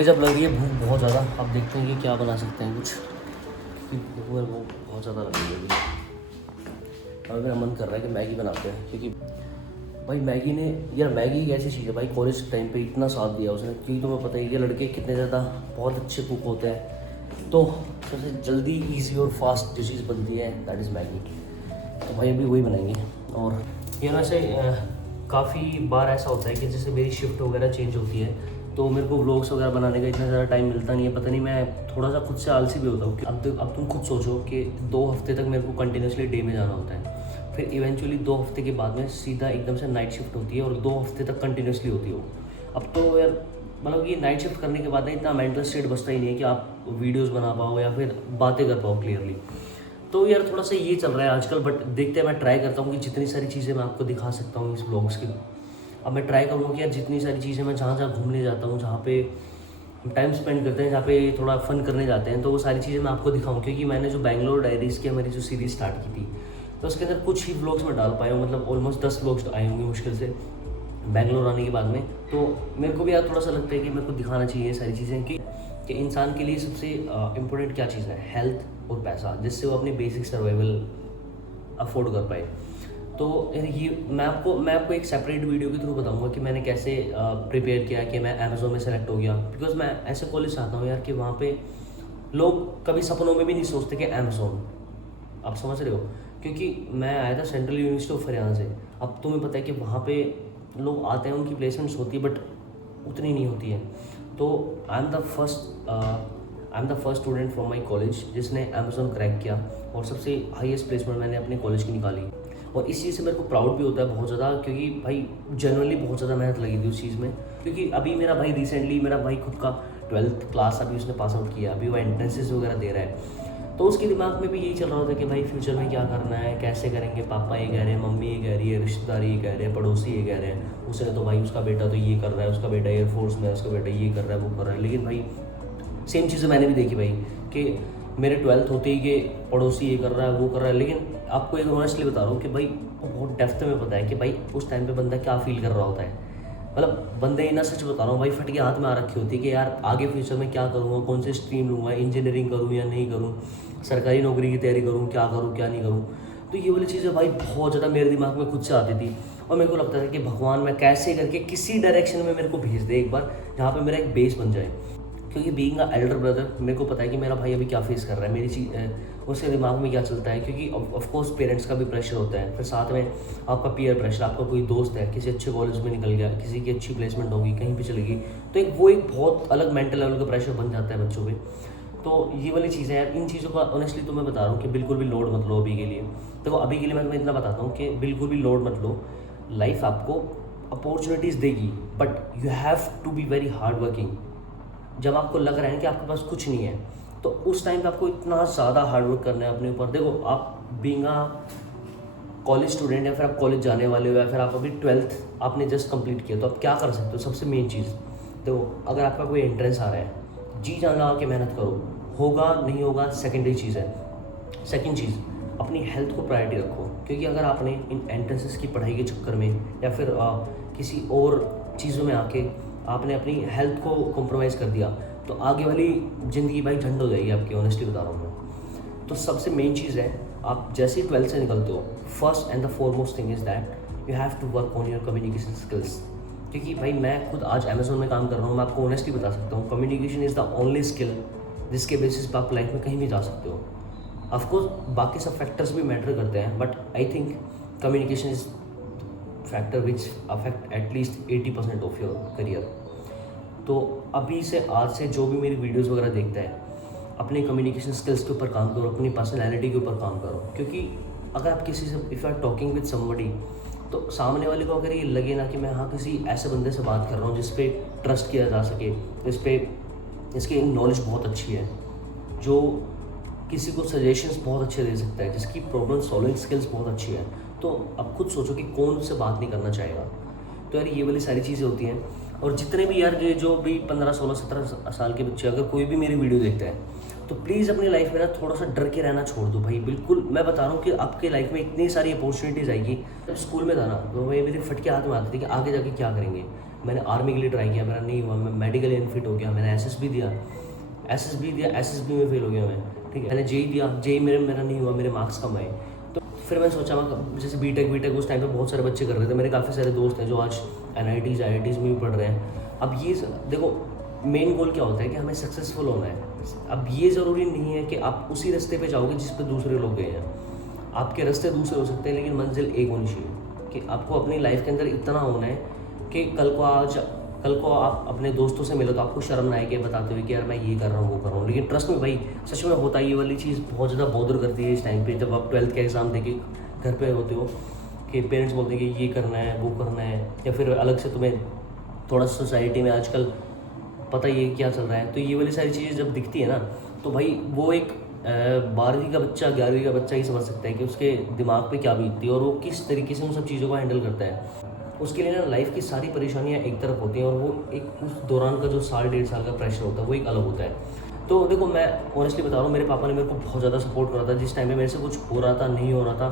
भाई जब लग रही है भूख बहुत ज़्यादा, अब देखते हैं कि क्या बना सकते हैं कुछ, क्योंकि भूख है वो बहुत ज़्यादा लग रही है अभी। और मेरा मन कर रहा है कि मैगी बनाते हैं, क्योंकि भाई मैगी ने यार मैगी एक ऐसी चीज़ है भाई, कॉलेज टाइम पे इतना साथ दिया उसने, क्योंकि तुम्हें पता ही है कि लड़के कितने ज़्यादा बहुत अच्छे कुक होते हैं। तो सबसे जल्दी ईजी और फास्ट जो चीज़ बनती है दैट इज़ मैगी। तो भाई अभी वही बनाएंगे। और ये वैसे काफ़ी बार ऐसा होता है कि जैसे मेरी शिफ्ट वगैरह चेंज होती है तो मेरे को व्लॉग्स वगैरह बनाने का इतना ज़्यादा टाइम मिलता नहीं है। पता नहीं, मैं थोड़ा सा खुद से आलसी भी होता हूँ कि अब तुम खुद सोचो कि 2 हफ्ते तक मेरे को कंटिन्यूसली डे में जाना होता है, फिर इवेंचुअली 2 हफ्ते के बाद में सीधा एकदम से नाइट शिफ्ट होती है और 2 हफ्ते तक कंटिन्यूसली होती हो। अब तो यार मतलब ये नाइट शिफ्ट करने के बाद ना इतना मेंटल स्टेट बचता ही नहीं है कि आप वीडियोज़ बना पाओ या फिर बातें कर पाओ क्लियरली। तो यार थोड़ा सा ये चल रहा है आजकल, बट देखते हैं, मैं ट्राई करता हूँ कि जितनी सारी चीज़ें मैं आपको दिखा सकता हूँ इस ब्लॉग्स की। अब मैं ट्राई करूँगा कि यार जितनी सारी चीज़ें मैं जहाँ जहाँ घूमने जाता हूँ, जहाँ पे टाइम स्पेंड करते हैं, जहाँ पे थोड़ा फन करने जाते हैं, तो वो सारी चीज़ें मैं आपको दिखाऊँ। क्योंकि मैंने जो बैंगलोर डायरीज़ की हमारी जो सीरीज़ स्टार्ट की थी, तो उसके अंदर कुछ ही ब्लॉग्स में डाल पाया हूँ, मतलब ऑलमोस्ट 10 ब्लॉग्स आए होंगे मुश्किल से बैंगलोर आने के बाद में। तो मेरे को भी यार थोड़ा सा लगता है कि मेरे को दिखाना चाहिए ये सारी चीज़ें कि इंसान के लिए सबसे इम्पोर्टेंट क्या चीज़ है, हेल्थ और पैसा, जिससे वो अपनी बेसिक सर्वाइवल अफोर्ड कर पाए। तो ये मैं आपको एक सेपरेट वीडियो के थ्रू बताऊंगा कि मैंने कैसे प्रिपेयर किया कि मैं अमेज़ोन में सेलेक्ट हो गया। बिकॉज मैं ऐसे कॉलेज चाहता हूँ यार कि वहाँ पे लोग कभी सपनों में भी नहीं सोचते कि अमेज़ोन, आप समझ रहे हो। क्योंकि मैं आया था सेंट्रल यूनिवर्सिटी ऑफ हरियाणा से। अब तुम्हें पता है कि वहाँ पे लोग आते हैं, उनकी प्लेसमेंट्स होती है बट उतनी नहीं होती है। तो I am the first student from my college जिसने अमेज़ोन क्रैक किया और सबसे हाईएस्ट प्लेसमेंट मैंने अपने कॉलेज की निकाली। और इस चीज़ से मेरे को प्राउड भी होता है बहुत ज़्यादा, क्योंकि भाई जनरली बहुत ज़्यादा मेहनत लगी थी उस चीज़ में। क्योंकि अभी मेरा भाई खुद का 12th क्लास अभी उसने पास आउट किया, अभी वो एंट्रेंसेस वगैरह दे रहा है। तो उसके दिमाग में भी यही चल रहा होता है कि भाई फ्यूचर में क्या करना है, कैसे करेंगे, पापा ये कह रहे हैं, मम्मी ये कह रही है, रिश्तेदार ये कह रहे हैं, पड़ोसी ये कह रहे हैं। उसने तो भाई उसका बेटा तो ये कर रहा है, उसका बेटा एयरफोर्स में है, उसका बेटा ये कर रहा है, वो कर रहा है। लेकिन भाई सेम चीज़ें मैंने भी देखी भाई कि मेरे 12th होते ही कि पड़ोसी ये कर रहा है, वो कर रहा है। लेकिन आपको एक ऑनेस्टली बता रहा हूँ कि भाई बहुत डेप्थ में पता है कि भाई उस टाइम पे बंदा क्या फील कर रहा होता है। मतलब बंदे इतना सच बता रहा हूँ भाई, फट के हाथ में आ रखी होती है कि यार आगे फ्यूचर में क्या करूँगा, कौन से स्ट्रीम लूँगा, इंजीनियरिंग करूँ या नहीं करूँ, सरकारी नौकरी की तैयारी करूँ, क्या करूँ क्या नहीं करूँ। तो ये वाली चीज़ें भाई बहुत ज़्यादा मेरे दिमाग में खुद से आती थी। और मेरे को लगता था कि भगवान मैं कैसे करके किसी डायरेक्शन में मेरे को भेज दे एक बार, जहाँ पे मेरा एक बेस बन जाए। क्योंकि बीइंग अ एल्डर ब्रदर मेरे को पता है कि मेरा भाई अभी क्या फेस कर रहा है, मेरी चीज़ उसके दिमाग में क्या चलता है। क्योंकि ऑफकोर्स पेरेंट्स का भी प्रेशर होता है, फिर साथ में आपका पीयर प्रेशर, आपका कोई दोस्त है किसी अच्छे कॉलेज में निकल गया, किसी की अच्छी प्लेसमेंट होगी, कहीं भी चलेगी, तो एक बहुत अलग मेंटल लेवल का प्रेशर बन जाता है बच्चों पे। तो ये वाली चीज़ें यार, इन चीज़ों का ऑनेस्टली तो मैं बता रहा हूँ कि बिल्कुल भी लोड मत लो अभी के लिए। देखो अभी के लिए मैं तुम्हें इतना बताता हूँ कि बिल्कुल भी लोड मत लो। लाइफ आपको अपॉर्चुनिटीज़ देगी, but you have to be very hard working. जब आपको लग रहा है कि आपके पास कुछ नहीं है, तो उस टाइम पे आपको इतना ज़्यादा हार्डवर्क करना है अपने ऊपर। देखो आप बीइंग अ कॉलेज स्टूडेंट या फिर आप कॉलेज जाने वाले हो या फिर आप अभी 12th आपने जस्ट कंप्लीट किया, तो आप क्या कर सकते हो। सबसे मेन चीज़ देखो, अगर आपका कोई एंट्रेंस आ रहा है, जी जान लगा के मेहनत करो, होगा नहीं होगा सेकेंडरी चीज़ है। सेकेंड चीज़, अपनी हेल्थ को प्रायोरिटी रखो। क्योंकि अगर आपने इन एंट्रेंसेस की पढ़ाई के चक्कर में या फिर किसी और चीज़ों में आके आपने अपनी हेल्थ को कॉम्प्रोमाइज़ कर दिया, तो आगे वाली ज़िंदगी भाई झंड हो जाएगी आपकी, ऑनेस्टली बता रहा हूँ मैं। तो सबसे मेन चीज़ है, आप जैसे ही 12th से निकलते हो, first and the foremost thing is that you have to work on your communication skills. क्योंकि भाई मैं खुद आज अमेज़ोन में काम कर रहा हूँ, मैं आपको ऑनेस्टली बता सकता हूँ, communication is the only skill जिसके बेसिस पर आप लाइफ में कहीं भी जा सकते हो। ऑफकोर्स बाकी सब फैक्टर्स भी मैटर करते हैं, but I think communication is factor which affect at least 80% of your career. तो अभी से आज से जो भी मेरी वीडियोस वगैरह देखता है, अपने कम्युनिकेशन स्किल्स के ऊपर काम करो, अपनी पर्सनैलिटी के ऊपर काम करो। क्योंकि अगर आप किसी से if you are talking with somebody, तो सामने वाले को अगर ये लगे ना कि मैं हाँ किसी ऐसे बंदे से बात कर रहा हूँ जिस पे ट्रस्ट किया जा सके, जिसकी नॉलेज बहुत अच्छी है, जो किसी को सजेशंस बहुत अच्छे दे सकता है, जिसकी प्रॉब्लम सॉल्विंग स्किल्स बहुत अच्छी है, तो अब खुद सोचो कि कौन उससे बात नहीं करना चाहेगा। तो यार ये वाली सारी चीज़ें होती हैं। और जितने भी यार ये जो भी 15, 16, 17 साल के बच्चे अगर कोई भी मेरी वीडियो देखते हैं, तो प्लीज़ अपनी लाइफ में ना थोड़ा सा डर के रहना छोड़ दो भाई। बिल्कुल मैं बता रहा हूँ कि आपके लाइफ में इतनी सारी अपॉर्चुनिटीज़ आएगी। जब स्कूल में था ना, तो वही मेरे फटके हाथ में आते थे कि आगे जाके क्या करेंगे। मैंने आर्मी के लिए ट्राई किया, मेरा नहीं हुआ, मैं मेडिकल अनफिट हो गया, मैंने एसएसबी दिया, एसएसबी में फेल हो गया मैं, ठीक है। मैंने जेई दिया, जेई मेरा नहीं हुआ, मेरे मार्क्स कम आए। तो फिर मैंने सोचा मैं जैसे बीटेक उस टाइम पे बहुत सारे बच्चे कर रहे थे, मेरे काफ़ी सारे दोस्त हैं जो आज NITs IITs में भी पढ़ रहे हैं। अब ये देखो मेन गोल क्या होता है कि हमें सक्सेसफुल होना है। अब ये ज़रूरी नहीं है कि आप उसी रास्ते पे जाओगे जिस पे दूसरे लोग गए हैं, आपके रास्ते दूसरे हो सकते हैं लेकिन मंजिल एक होनी चाहिए कि आपको अपनी लाइफ के अंदर इतना होना है कि कल को आप अपने दोस्तों से मिलो तो आपको शर्म ना आए कि बताते हुए कि यार मैं ये कर रहा हूँ वो कर रहा हूँ। लेकिन ट्रस्ट में भाई सच में होता है, ये वाली चीज़ बहुत ज़्यादा बॉदर करती है इस टाइम पे जब आप 12th का एग्ज़ाम देके घर पे होते हो कि पेरेंट्स बोलते हैं कि ये करना है वो करना है, या फिर अलग से तुम्हें थोड़ा सोसाइटी में आजकल पता ही है क्या चल रहा है। तो ये वाली सारी चीज़ें जब दिखती है ना तो भाई वो एक 12वीं का बच्चा 11वीं का बच्चा ही समझ सकता है कि उसके दिमाग पे क्या बीतती है और वो किस तरीके से उन सब चीज़ों को हैंडल करता है। उसके लिए ना लाइफ की सारी परेशानियाँ एक तरफ होती हैं और वो एक उस दौरान का जो 1.5 साल का प्रेशर होता है वो एक अलग होता है। तो देखो मैं ऑनेस्टली बता रहा हूँ, मेरे पापा ने मेरे को बहुत ज़्यादा सपोर्ट करा था जिस टाइम पे मेरे से कुछ हो रहा था नहीं हो रहा था।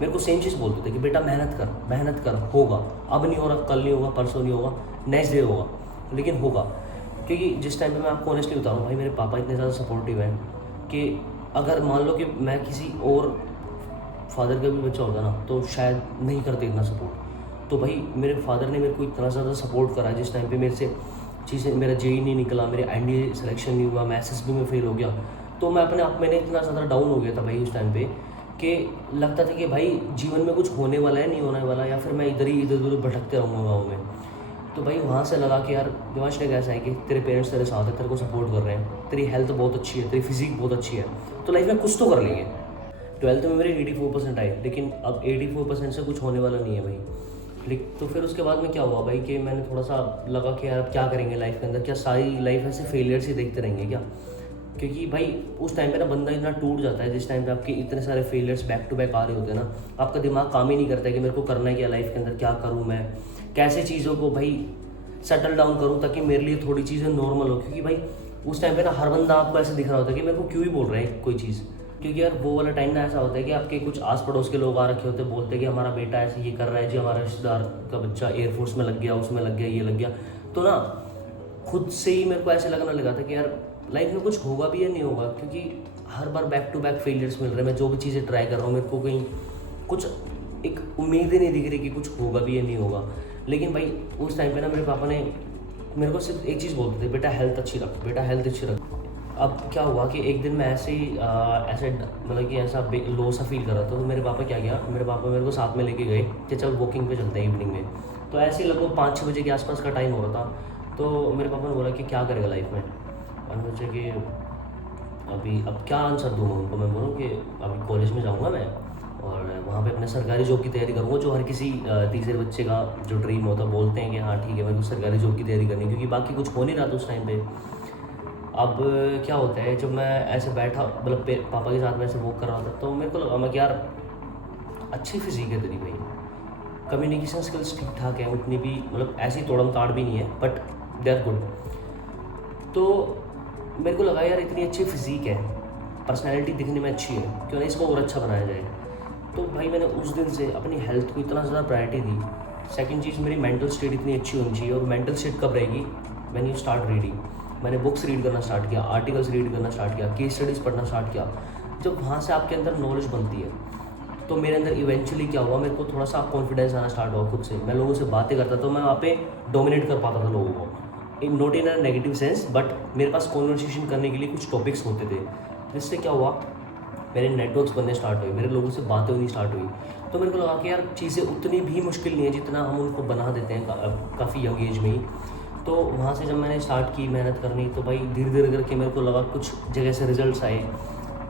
मेरे को सेम चीज़ बोलते थे कि बेटा मेहनत कर, होगा, अब नहीं हो रहा, कल नहीं होगा, परसों नहीं होगा, नेक्स्ट डे होगा, लेकिन होगा। क्योंकि जिस टाइम पे मैं आपको ऑनेस्टली बता रहा हूँ भाई, मेरे पापा इतने ज़्यादा सपोर्टिव हैं कि अगर मान लो कि मैं किसी और फादर का भी बच्चा होता ना तो शायद नहीं करते इतना सपोर्ट। तो भाई मेरे फादर ने मेरे को इतना ज़्यादा सपोर्ट करा जिस टाइम पे मेरे से चीज़ें, मेरा जेई नहीं निकला, मेरे NDA सिलेक्शन नहीं हुआ, मैं SSB में फेल हो गया, तो मैं अपने आप मैंने इतना ज़्यादा डाउन हो गया था भाई उस टाइम पे कि लगता था कि भाई जीवन में कुछ होने वाला है नहीं होने वाला, या फिर मैं इधर उधर भटकते रहूँगा गाँव में। तो भाई वहाँ से लगा कि यार दिमाग ने कैसा है कि तेरे पेरेंट्स तेरे साथ है, तेरे को सपोर्ट कर रहे हैं, तेरी हेल्थ बहुत अच्छी है, तेरी फिजिक बहुत अच्छी है, तो लाइफ में कुछ तो कर लेंगे। 12th में मेरे 84% आए, लेकिन अब 84% से कुछ होने वाला नहीं है भाई। तो फिर उसके बाद में क्या हुआ भाई कि मैंने थोड़ा सा लगा कि यार क्या करेंगे लाइफ के अंदर, क्या सारी लाइफ ऐसे फेलियर्स ही देखते रहेंगे क्या। क्योंकि भाई उस टाइम पे ना बंदा इतना टूट जाता है जिस टाइम पे आपके इतने सारे फेलियर्स बैक टू बैक आ रहे होते हैं ना, आपका दिमाग काम ही नहीं करता है कि मेरे को करना है क्या लाइफ के अंदर, क्या करूँ मैं, कैसे चीज़ों को भाई सेटल डाउन करूँ ताकि मेरे लिए थोड़ी चीज़ें नॉर्मल हो। क्योंकि भाई उस टाइम पे ना हर बंदा आपको ऐसे दिख रहा होता है कि मेरे को क्यों ही बोल रहा है कोई चीज़। क्योंकि यार वो वाला टाइम ना ऐसा होता है कि आपके कुछ आस पड़ोस के लोग आ रखे होते हैं, बोलते हैं कि हमारा बेटा ऐसे ये कर रहा है जी, हमारा रिश्तेदार का बच्चा एयरफोर्स में लग गया, उसमें लग गया, ये लग गया। तो ना खुद से ही मेरे को ऐसे लगने लगा था कि यार लाइफ में कुछ होगा भी या नहीं होगा, क्योंकि हर बार बैक टू बैक फेलियर्स मिल रहे हैं। मैं जो भी चीज़ें ट्राई कर रहा हूँ मेरे को कहीं कुछ एक उम्मीद ही नहीं दिख रही कि कुछ होगा भी या नहीं होगा। लेकिन भाई उस टाइम पे ना मेरे पापा ने मेरे को सिर्फ एक चीज़ बोलते थे, बेटा हेल्थ अच्छी रख, बेटा हेल्थ अच्छी रख। अब क्या हुआ कि एक दिन मैं ऐसे ही ऐसे मतलब कि ऐसा लो सा फील कर रहा था, तो मेरे पापा क्या किया, मेरे पापा मेरे को साथ में लेके गए कि चल वॉकिंग पे चलते हैं इवनिंग में। तो ऐसे ही लगभग 5-6 बजे के आसपास का टाइम हो रहा था। तो मेरे पापा ने बोला कि क्या करेगा लाइफ में, और मैं सोचा कि अब क्या आंसर दूँ मैं उनको। मैं बोलूँ कि अभी कॉलेज में जाऊँगा मैं और वहाँ पे अपने सरकारी जॉब की तैयारी करूँगा, जो हर किसी तीसरे बच्चे का जो ड्रीम होता है। बोलते हैं कि हाँ ठीक है मेरे को सरकारी जॉब की तैयारी करनी, क्योंकि बाकी कुछ हो नहीं रहा था उस टाइम पे। अब क्या होता है, जब मैं ऐसे बैठा मतलब पापा के साथ में ऐसे वॉक कर रहा था, तो मेरे को लगा मैं कि यार अच्छी फिजिक है तेरी भाई, कम्युनिकेशन स्किल्स ठीक ठाक है, उतनी भी मतलब ऐसी तोड़म ताड़ भी नहीं है, बट दे आर गुड। तो मेरे को लगा यार इतनी अच्छी फिजिक है, पर्सनैलिटी दिखने में अच्छी है, क्यों नहीं इसको और अच्छा बनाया जाए। तो भाई मैंने उस दिन से अपनी हेल्थ को इतना ज़्यादा प्रायोरिटी दी। सेकंड चीज़, मेरी मेंटल स्टेट इतनी अच्छी होनी चाहिए। और मेंटल स्टेट कब रहेगी, व्हेन यू स्टार्ट रीडिंग। मैंने बुक्स रीड करना स्टार्ट किया, आर्टिकल्स रीड करना स्टार्ट किया, केस स्टडीज़ पढ़ना स्टार्ट किया। जब वहाँ से आपके अंदर नॉलेज बनती है तो मेरे अंदर इवेंचुअली क्या हुआ, मेरे को थोड़ा सा कॉन्फिडेंस आना स्टार्ट हुआ खुद से। मैं लोगों से बातें करता तो मैं वहाँ पे डोमिनेट कर पाता था लोगों को, not in a negative sense, but मेरे पास कॉन्वर्सेशन करने के लिए कुछ टॉपिक्स होते थे, जिससे क्या हुआ मेरे नेटवर्क्स बनने स्टार्ट हुए, मेरे लोगों से बातें होनी स्टार्ट हुई। तो मेरे को लगा कि यार चीज़ें उतनी भी मुश्किल नहीं है जितना हम उनको बना देते हैं काफ़ी यंग एज में ही। तो वहाँ से जब मैंने स्टार्ट की मेहनत करनी, तो भाई धीरे धीरे करके मेरे को लगा कुछ जगह से रिजल्ट्स आए।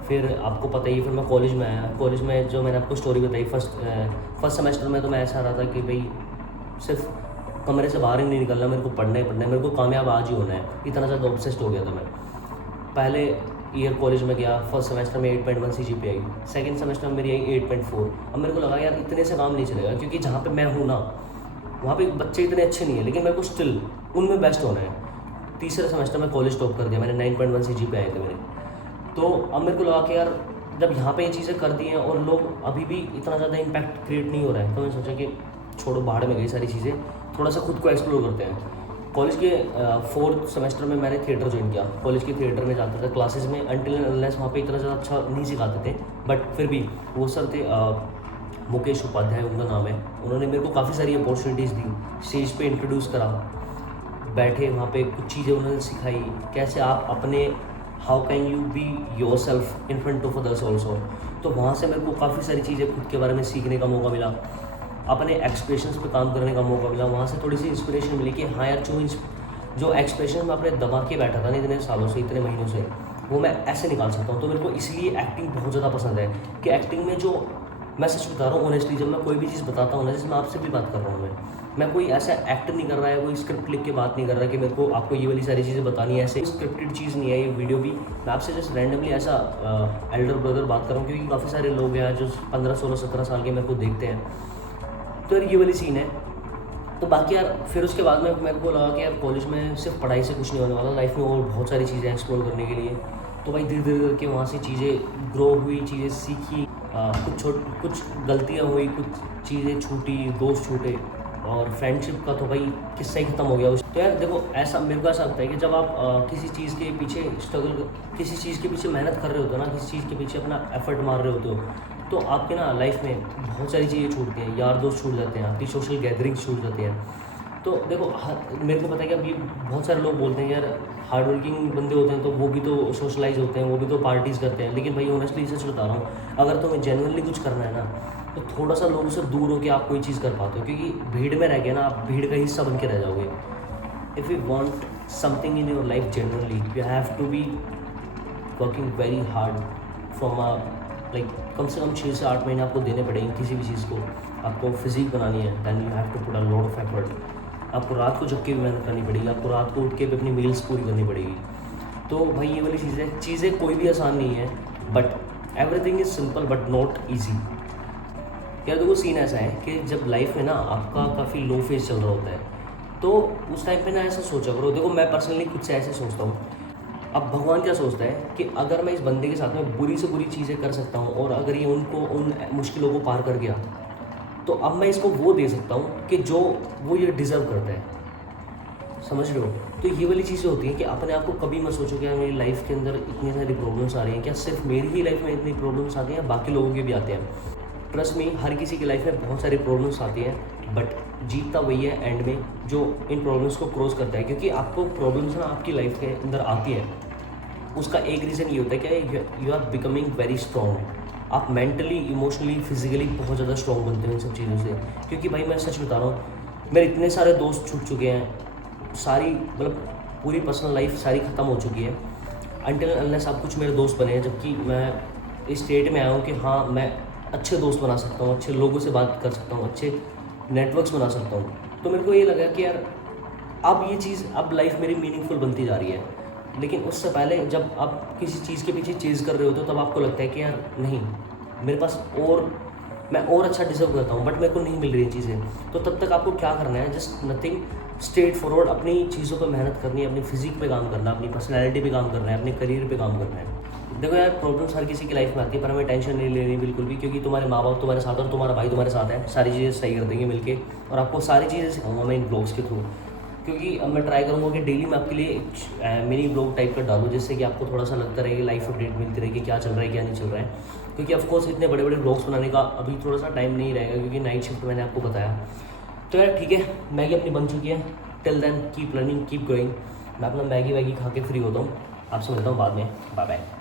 फिर आपको पता ही, फिर मैं कॉलेज में आया। कॉलेज में जो मैंने आपको स्टोरी बताई फर्स्ट सेमेस्टर में, तो मैं ऐसा रहा था कि भाई सिर्फ कमरे से बाहर ही नहीं निकलना, मेरे को पढ़ना ही पढ़ना है, मेरे को कामयाब आज ही होना है, इतना ज़्यादा ऑब्सेस्ड हो गया था मैं। पहले ईयर कॉलेज में गया, फर्स्ट सेमेस्टर में 8.1 CGPA आई, सेकंड सेमेस्टर में मेरी आई 8.4। अब मेरे को लगा यार इतने से काम नहीं चलेगा, क्योंकि जहाँ पे मैं हूँ ना वहाँ पे बच्चे इतने अच्छे नहीं है, लेकिन मेरे को स्टिल उनमें बेस्ट होना है। तीसरे सेमेस्टर में कॉलेज टॉप कर दिया मैंने, 9.1 CGPA आए थे मेरे। तो अब मेरे को लगा कि यार जब यहाँ पे ये चीज़ें कर दी हैं और लोग अभी भी इतना ज़्यादा इम्पैक्ट क्रिएट नहीं हो रहा है, तो मैंने सोचा कि छोड़ो बाहर में गई सारी चीज़ें, थोड़ा सा खुद को एक्सप्लोर करते हैं। कॉलेज के 4th सेमेस्टर में मैंने थिएटर ज्वाइन किया। कॉलेज के थिएटर में जाता था क्लासेस में, अनटिल एंड अनलेस वहाँ पे इतना ज़्यादा अच्छा नहीं सिखाते थे, बट फिर भी वो सर थे मुकेश उपाध्याय उनका नाम है। उन्होंने मेरे को काफ़ी सारी अपॉर्चुनिटीज़ दी, स्टेज पे इंट्रोड्यूस करा, बैठे वहाँ पे कुछ चीज़ें उन्होंने सिखाई, कैसे आप अपने how can you be your self in front of others also. तो वहाँ से मेरे को काफ़ी सारी चीज़ें खुद के बारे में सीखने का मौका मिला, अपने एक्सप्रेशंस पे काम करने का मौका मिला। वहाँ से थोड़ी सी इंस्पिरेशन मिली कि हाँ यार, जो एक्सप्रेशन मैं अपने दबा के बैठा था ना इतने सालों से, इतने महीनों से, वो मैं ऐसे निकाल सकता हूँ। तो मेरे को इसलिए एक्टिंग बहुत ज़्यादा पसंद है कि एक्टिंग में जो मैं सच बता रहा हूँ ऑनेस्टली, जब मैं कोई भी चीज़ बताता हूँ ना, जैसे मैं आपसे भी बात कर रहा हूँ, मैं कोई ऐसा एक्ट नहीं कर रहा है, कोई स्क्रिप्ट लिख के बात नहीं कर रहा है कि मेरे को आपको ये वाली सारी चीज़ें बतानी है, ऐसे स्क्रिप्टेड चीज़ नहीं है ये वीडियो भी। मैं आपसे जस्ट रैंडमली ऐसा एल्डर ब्रदर बात कर रहा हूँ, क्योंकि काफ़ी सारे लोग हैं जो 15, 16, 17 साल के मेरे को देखते हैं। तो यार ये वाली सीन है। तो बाकी यार फिर उसके बाद में मेरे को लगा कि यार कॉलेज में सिर्फ पढ़ाई से कुछ नहीं होने वाला, लाइफ में और बहुत सारी चीज़ें एक्सप्लोर करने के लिए। तो भाई धीरे धीरे करके वहाँ से चीज़ें ग्रो हुई, चीज़ें सीखी, कुछ गलतियाँ हुई, कुछ चीज़ें छूटी, दोस्त छूटे, और फ्रेंडशिप का तो भाई किस्सा ही ख़त्म हो गया। तो यार देखो, ऐसा मेरे को ऐसा लगता है कि जब आप किसी चीज़ के पीछे किसी चीज़ के पीछे मेहनत कर रहे होते हो ना, किसी चीज़ के पीछे अपना एफर्ट मार रहे होते हो, तो आपके ना लाइफ में बहुत सारी चीज़ें छूटती हैं, यार दोस्त छूट जाते हैं, आपकी सोशल गैदरिंग्स छूट जाती हैं। तो देखो मेरे को पता है कि अभी बहुत सारे लोग बोलते हैं यार हार्ड वर्किंग बंदे होते हैं तो वो भी तो सोशलाइज होते हैं, वो भी तो पार्टीज़ करते हैं। लेकिन भाई ऑनेस्टली सच बता रहा हूँ, अगर तुम्हें जेन्युइनली कुछ करना है ना, तो थोड़ा सा लोगों से दूर होकर आप कोई चीज़ कर पाते हो, क्योंकि भीड़ में रह गए ना, आप भीड़ का हिस्सा बन के रह जाओगे। If you want something in your life genuinely, you have to be working very hard from like कम से कम 6 से 8 महीने आपको देने पड़ेंगे किसी भी चीज़ को। आपको फिजिक बनानी है, then you have to put a lot of effort. आपको रात को जग के भी मेहनत करनी पड़ेगी, आपको रात को उठ के भी अपनी मील्स पूरी करनी पड़ेगी। तो भाई ये वाली चीज़ें कोई भी आसान नहीं है, but everything is simple but not easy. यार देखो सीन ऐसा है कि जब लाइफ में ना आपका काफ़ी लो फेज चल रहा होता है, तो उस टाइम पे ना ऐसा सोचा करो। देखो मैं पर्सनली खुद से ऐसे सोचता हूँ, अब भगवान क्या सोचता है कि अगर मैं इस बंदे के साथ में बुरी से बुरी चीज़ें कर सकता हूँ, और अगर ये उन मुश्किलों को पार कर गया, तो अब मैं इसको वो दे सकता हूँ कि जो वो ये डिज़र्व करता है। समझ रहे हो? तो ये वाली चीज़ें होती हैं कि अपने आप को कभी मत सोचो कि यार मेरी लाइफ के अंदर इतनी सारी प्रॉब्लम्स आ रही हैं, क्या सिर्फ मेरी ही लाइफ में इतनी प्रॉब्लम्स आती हैं, बाकी लोगों के भी आते हैं। ट्रस्ट मी, हर किसी की लाइफ में बहुत सारी प्रॉब्लम्स आती हैं, बट जीतता वही है एंड में जो इन प्रॉब्लम्स को क्रॉस करता है। क्योंकि आपको प्रॉब्लम्स ना आपकी लाइफ के अंदर आती है, उसका एक रीज़न ये होता है कि you are becoming very strong. आप मेंटली, इमोशनली, फिजिकली बहुत ज़्यादा स्ट्रॉन्ग बनते हो इन सब चीज़ों से। क्योंकि भाई मैं सच बता रहा हूँ, मेरे इतने सारे दोस्त छूट चुके हैं, सारी मतलब पूरी पर्सनल लाइफ सारी ख़त्म हो चुकी है, अनटिल अनलेस आप कुछ मेरे दोस्त बने हैं। जबकि मैं इस स्टेट में आया हूँ कि हाँ मैं अच्छे दोस्त बना सकता हूँ, अच्छे लोगों से बात कर सकता हूँ, अच्छे नेटवर्क्स बना सकता हूँ। तो मेरे को ये लगा कि यार अब लाइफ मेरी मीनिंगफुल बनती जा रही है। लेकिन उससे पहले जब आप किसी चीज़ के पीछे चेज़ कर रहे होते हो, तब आपको लगता है कि यार नहीं, मेरे पास मैं और अच्छा डिजर्व करता हूँ, बट मेरे को नहीं मिल रही चीज़ें। तो तब तक आपको क्या करना है, जस्ट नथिंग, स्ट्रेट फॉरवर्ड अपनी चीज़ों पर मेहनत करनी है, अपनी फिजिक पे काम करना है, अपनी पर्सनैलिटी पे काम करना है, अपने करियर पे काम करना है। देखो यार, प्रॉब्लम्स हर किसी की लाइफ में आती है, पर हमें टेंशन नहीं लेनी बिल्कुल भी, क्योंकि तुम्हारे माँ बाप तुम्हारे साथ और तुम्हारा भाई तुम्हारे साथ है, सारी चीज़ें सही कर देंगे मिलके। और आपको सारी चीज़ें सिखाऊंगा मैं इन ब्लॉग्स के थ्रू, क्योंकि अब मैं ट्राई करूँगा कि डेली मैं आपके लिए मिनी ब्लॉग टाइप का डालूँ, जिससे कि आपको थोड़ा सा लगता रहे कि लाइफ अपडेट मिलती रहेगी, क्या चल रहा है क्या नहीं चल रहा है। क्योंकि ऑफकोर्स इतने बड़े बड़े ब्लॉग्स बनाने का अभी थोड़ा सा टाइम नहीं रहेगा, क्योंकि नाइट शिफ्ट मैंने आपको बताया। तो यार ठीक है, मैगी अपनी बन चुकी है। Till then keep learning, keep growing. मैं अपना मैगी खा के फ्री होता हूँ। आपसे मिलता हूँ बाद में। Bye bye.